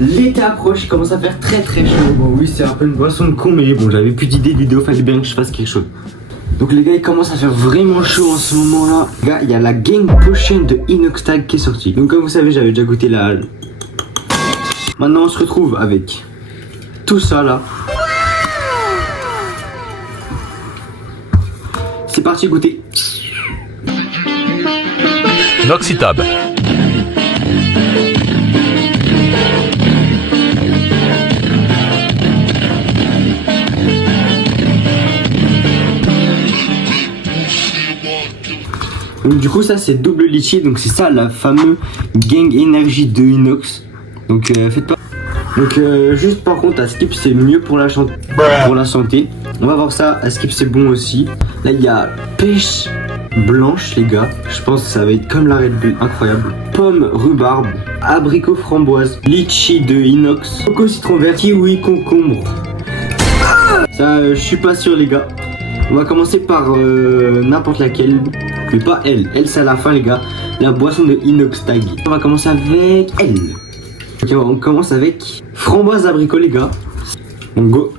L'été approche, il commence à faire très très chaud. Bon oui, c'est un peu une boisson de con, mais bon, j'avais plus d'idées de vidéo, fallait bien que je fasse quelque chose. Donc les gars, il commence à faire vraiment chaud en ce moment là. Les gars, il y a la Gang Potion de Inoxtag qui est sortie. Donc comme vous savez, j'avais déjà goûté la halle. Maintenant on se retrouve avec tout ça là. C'est parti goûter. Noxitab. Donc du coup ça c'est double litchi, donc c'est ça la fameuse Gang Energy de Inox. Donc faites pas. Donc juste par contre à skip c'est mieux pour la santé. On va voir ça, à skip c'est bon aussi. Là il y a pêche blanche les gars, je pense que ça va être comme la Red Bull, incroyable. Pomme rhubarbe, abricot framboise, litchi de Inox, coco citron vert, kiwi concombre. Ça je suis pas sûr les gars. On va commencer par n'importe laquelle, mais pas elle. Elle c'est à la fin les gars, la boisson de Inoxtag. On va commencer avec elle. Ok, on commence avec framboise abricot les gars. On go.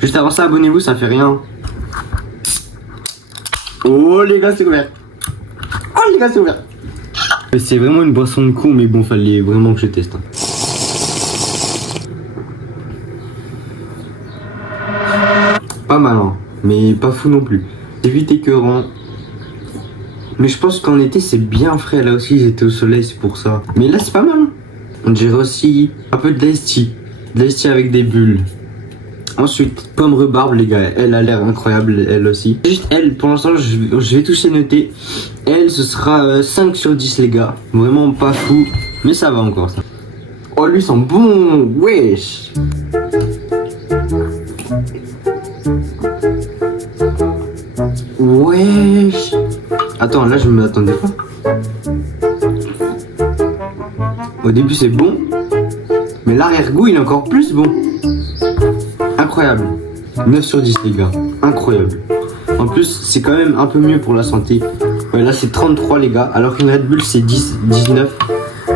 Juste avant ça, abonnez-vous, ça fait rien. Oh les gars, c'est ouvert. Oh les gars, c'est ouvert. C'est vraiment une boisson de con, mais bon, fallait vraiment que je teste. Hein. Pas mal, hein, mais pas fou non plus. C'est vite écœurant. Mais je pense qu'en été c'est bien frais. Là aussi j'étais au soleil, c'est pour ça. Mais là c'est pas mal. On dirait aussi un peu de l'ice tea. De l'ice tea avec des bulles. Ensuite, pomme rhubarbe les gars. Elle a l'air incroyable, elle aussi. Juste elle, pour l'instant je vais tous les noter. Elle ce sera 5 sur 10 les gars. Vraiment pas fou. Mais ça va encore ça. Oh lui sent bon. Wesh. Wesh. Attends, là je m'attendais pas. Au début c'est bon, mais l'arrière-goût il est encore plus bon. Incroyable. 9 sur 10 les gars, incroyable. En plus c'est quand même un peu mieux pour la santé. Ouais, là c'est 33 les gars, alors qu'une Red Bull c'est 10, 19.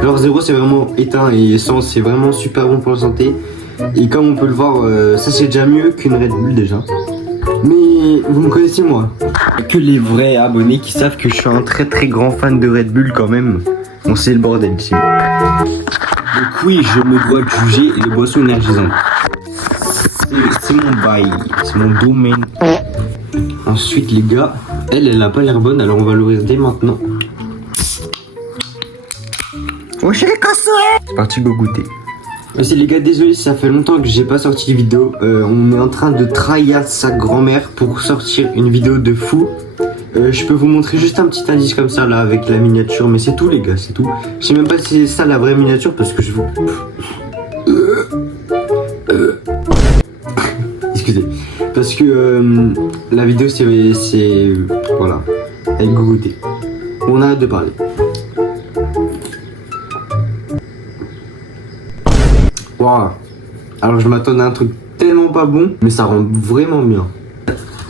Genre 0 c'est vraiment éteint et 100 c'est vraiment super bon pour la santé. Et comme on peut le voir, ça c'est déjà mieux qu'une Red Bull déjà. Mais vous me connaissez moi. Que les vrais abonnés qui savent que je suis un très très grand fan de Red Bull quand même. On sait le bordel ici. Donc oui, je me dois de juger les boissons énergisantes. C'est mon bail, c'est mon domaine. Ensuite les gars, elle a pas l'air bonne, alors on va l'ouvrir dès maintenant. Oh je l'ai cassé. C'est parti go goûter. Aussi les gars, désolé, ça fait longtemps que j'ai pas sorti de vidéo. On est en train de tryhard sa grand-mère pour sortir une vidéo de fou. Je peux vous montrer juste un petit indice comme ça là avec la miniature, mais c'est tout les gars, c'est tout. Je sais même pas si c'est ça la vraie miniature parce que je vous... Excusez. Parce que la vidéo c'est... Voilà. Avec goûter. On arrête de parler. Wow. Alors je m'attendais à un truc tellement pas bon, mais ça rend vraiment bien.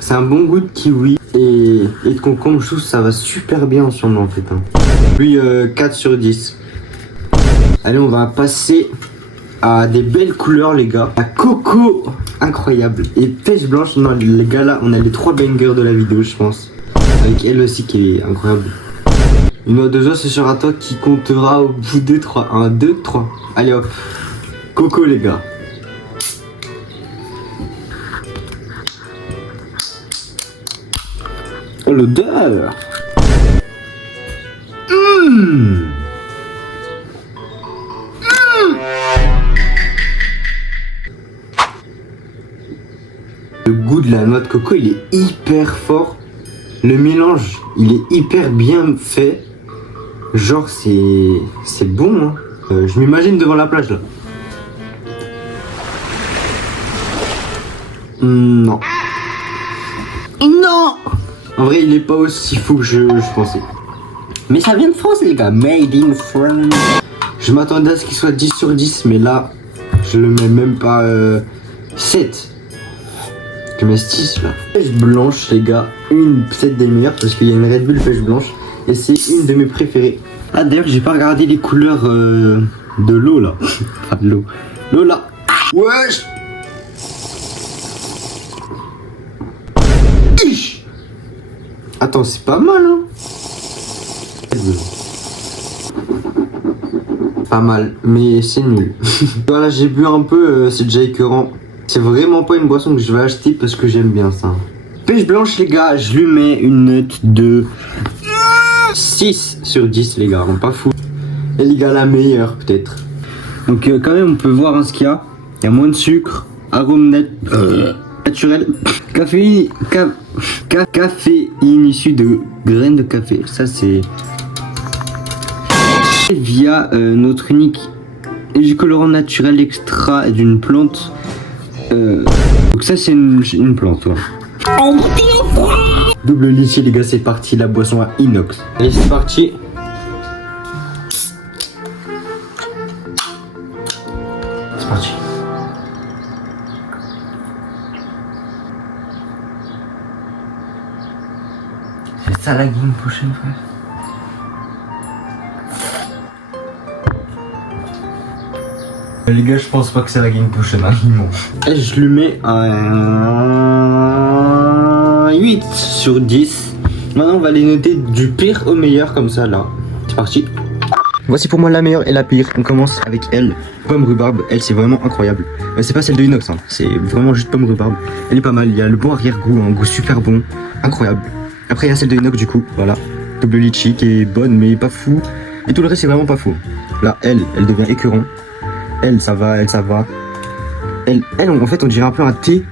C'est un bon goût de kiwi et de concombre, je trouve que ça va super bien ensemble en fait. Hein. Puis 4 sur 10. Allez, on va passer à des belles couleurs les gars. La coco, incroyable. Et pêche blanche, non les gars là, on a les 3 bangers de la vidéo je pense. Avec elle aussi qui est incroyable. Une noix de joie, c'est sur un toi qui comptera au bout de 3. 1, 2, 3. Allez hop. Coco les gars. Oh l'odeur. Le goût de la noix de coco il est hyper fort. Le mélange il est hyper bien fait. Genre c'est bon hein. Je m'imagine devant la plage là. Non. Non. En vrai, il est pas aussi fou que je pensais. Mais ça vient de France, les gars. Made in France. Je m'attendais à ce qu'il soit 10 sur 10, mais là, je le mets même pas 7. Je mets 6 là. Pêche blanche, les gars. Une peut-être des meilleures parce qu'il y a une Red Bull pêche blanche. Et c'est une de mes préférées. Ah, d'ailleurs, j'ai pas regardé les couleurs de l'eau là. Enfin de l'eau. L'eau là. Wesh. Attends, c'est pas mal hein. Pas mal, mais c'est nul. Voilà, j'ai bu un peu, c'est déjà écœurant. C'est vraiment pas une boisson que je vais acheter parce que j'aime bien ça. Pêche blanche les gars, je lui mets une note de 6 sur 10 les gars, pas fou. Et les gars, la meilleure peut-être. Donc quand même on peut voir hein, ce qu'il y a. Il y a moins de sucre, arôme naturel, caféine issu de graines de café. Ça c'est via notre unique édulcorant naturel extrait d'une plante. Donc ça c'est une plante. Ouais. Double litchi les gars, c'est parti, la boisson à inox. Allez c'est parti. C'est parti. C'est ça la game prochaine frère. Les gars, je pense pas que c'est la game prochaine, hein, et je lui mets un 8 sur 10. Maintenant, on va les noter du pire au meilleur, comme ça, là. C'est parti. Voici pour moi la meilleure et la pire. On commence avec elle. Pomme rhubarbe, elle, c'est vraiment incroyable. C'est pas celle de inox, hein. C'est vraiment juste pomme rhubarbe. Elle est pas mal, il y a le bon arrière-goût, un goût super bon. Incroyable. Après, il y a celle de inox, du coup, voilà. Double litchi qui est bonne, mais pas fou. Et tout le reste, c'est vraiment pas fou. Là, elle devient écœurant. Elle, ça va, elle, ça va. Elle, en fait, on dirait un peu un thé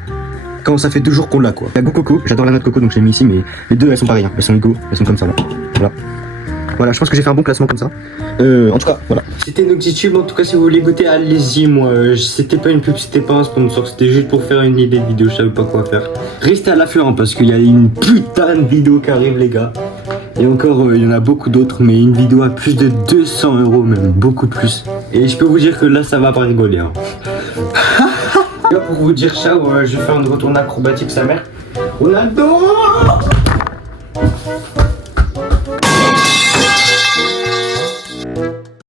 quand ça fait 2 jours qu'on l'a, quoi. La goût coco, j'adore la note coco, donc je l'ai mis ici, mais les deux, elles sont pareilles, hein. Elles sont égaux, elles sont comme ça, là. Voilà. Voilà, je pense que j'ai fait un bon classement comme ça. En tout cas, voilà. C'était Noxitube, en tout cas, si vous voulez goûter, allez-y, moi. C'était pas une pub, c'était pas un sponsor, c'était juste pour faire une idée de vidéo, je savais pas quoi faire. Restez à l'affût, hein, parce qu'il y a une putain de vidéo qui arrive, les gars. Et encore, il y en a beaucoup d'autres, mais une vidéo à plus de 200 €, même beaucoup plus. Et je peux vous dire que là, ça va pas rigoler. Hein. Pour vous dire ciao, je vais faire une retourne acrobatique, sa mère. Ronaldo!